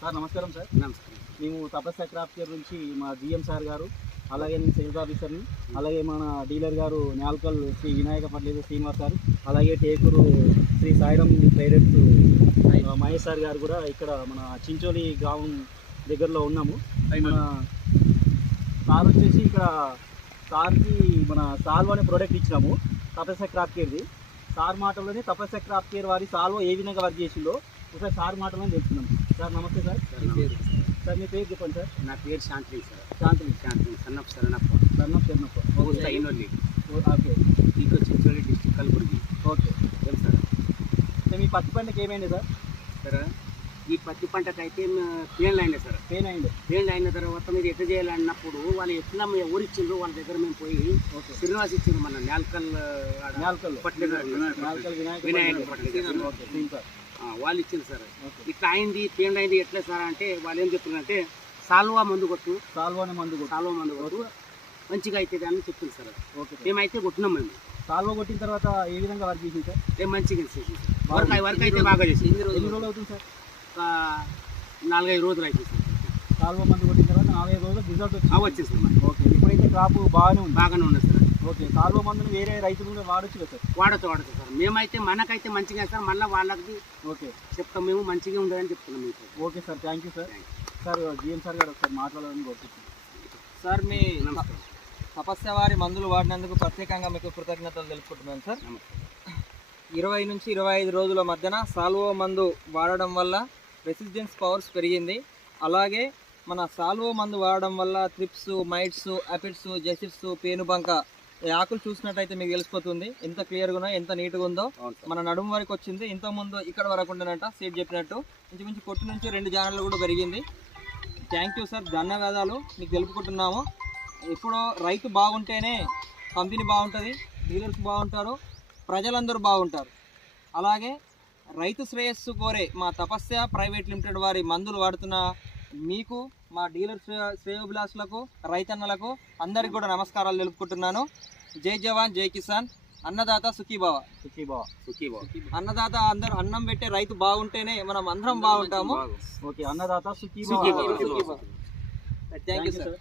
Sir నమస్కారం sir. నమస్కారం. మేము తపస్య క్రాఫ్ట్ కేర్ నుంచి మా జిఎం సార్ గారు, అలాగే నేను సేల్స్ ఆఫీసర్ని, అలాగే మన డీలర్ గారు న్యాల్కల్ శ్రీ వినాయక ఫర్టిలైజర్ శ్రీనివాస్ గారు, అలాగే టేకూరు శ్రీ సాయిరామ్ ట్రేడర్స్ మహేష్ సార్ గారు కూడా ఇక్కడ మన చించోలి గ్రామం దగ్గరలో ఉన్నాము. మన సార్ వచ్చేసి ఇక్కడ సార్కి మన సాల్వ్ అనే ప్రోడక్ట్ ఇచ్చినాము తపస్య క్రాఫ్ట్ కేర్ది. సార్ మాటల్లోనే తపస్య క్రాఫ్ట్ కేర్ వారి సాల్వ్ ఏ విధంగా వర్క్ చేసిందో ఒకసారి సార్ మాటలోనే తెలుసుకున్నాం. సార్ నమస్తే సార్. సార్ మీ పేరు చెప్పండి సార్. నా పేరు శాంతి సార్. శాంతి సన్నప్ప శరణప్ప. ఓకే. మీకు చించోలి డిస్ట్రిక్ట్ కలబుర్గి. ఓకే తెలుసు సార్. మీ పత్తి పంటకి ఏమైంది సార్? సార్ ఈ పత్తి పంటకైతే పేన్లు అయినాయి సార్. పేన్లు అయిన తర్వాత మీరు ఎట్లా చేయాలన్నప్పుడు వాళ్ళు ఎట్లా ఊరిచ్చిండ్రు వాళ్ళ దగ్గర మేము పోయి శ్రీనివాస్ ఇచ్చిండ్రు మన న్యాల్కల్ వినాయక వాళ్ళు ఇచ్చింది సార్. ఇట్లా అయింది పేన్లు అయింది ఎట్లా సార్ అంటే వాళ్ళు ఏం చెప్తున్నారంటే సాల్వా మందు కొట్టు మంచిగా అవుతుంది అని చెప్తుంది సార్. మేమైతే కొట్టినాం. మేము సాల్వా కొట్టిన తర్వాత ఏ విధంగా వర్క్ చేసింది సార్? మేము మంచిగా చేసింది సార్. వర్క్ అయితే బాగా చేసింది. ఎన్ని రోజులు అవుతుంది సార్? 4-5 రోజులు అవుతుంది సార్. సాల్వా మందు కొట్టిన తర్వాత 4-5 రోజులు రిజల్ట్ వచ్చింది సార్. ఓకే. ఇప్పుడైతే క్రాప్ బాగానే ఉన్నది సార్. ఓకే. సాల్వా మందుని వేరే రైతులు కూడా వాడచ్చు కదా సార్? వాడచ్చు సార్. మేమైతే మనకైతే మంచిగా సార్. మళ్ళీ వాళ్ళకి ఓకే చెప్తాం, మేము మంచిగా ఉండదని చెప్తున్నాం మీకు. Okay sir, thank you sir. Sir GM sir గారు ఒకసారి మాట్లాడాలని కోరుకుంటున్నాను సార్. మీ తపస్య వారి మందులు వాడినందుకు ప్రత్యేకంగా మీకు కృతజ్ఞతలు తెలుపుకుంటున్నాను సార్. 20 నుంచి 25 రోజుల మధ్యన సాల్వో మందు వాడడం వల్ల రెసిస్టెన్స్ పవర్స్ పెరిగింది. అలాగే మన సాల్వో మందు వాడడం వల్ల త్రిప్స్, మైట్స్, అపిడ్స్, జెసిడ్స్, పేనుబంక ఈ ఆకులు చూసినట్టయితే మీకు తెలిసిపోతుంది ఎంత క్లియర్గా ఉందో, ఎంత నీట్గా ఉందో. మన నడుము వరకు వచ్చింది. ఇంతకుముందు ఇక్కడ వరకు ఉండనంట సీడ్ చెప్పినట్టు ఇంచుమించు కొట్టు నుంచి 2 జానర్లు కూడా పెరిగింది. థ్యాంక్ యూ సార్, ధన్యవాదాలు మీకు తెలుపుకుంటున్నాము. ఇప్పుడు రైతు బాగుంటేనే కంపెనీ బాగుంటుంది, డీలర్స్ బాగుంటారు, ప్రజలందరూ బాగుంటారు. అలాగే రైతు శ్రేయస్సు కోరే మా తపస్య ప్రైవేట్ లిమిటెడ్ వారి మందులు వాడుతున్న మీకు, మా డీలర్ శ్రేయోభిలాషులకు, రైతన్నలకు అందరికి కూడా నమస్కారాలు తెలుపుకుంటున్నాను. జై జవాన్ జై కిసాన్. అన్నదాత సుఖీభవ. అన్నదాత అందరూ అన్నం పెట్టే రైతు బాగుంటేనే మనం అందరం బాగుంటాము. ఓకే. అన్నదాత సుఖీభవ. Thank you sir.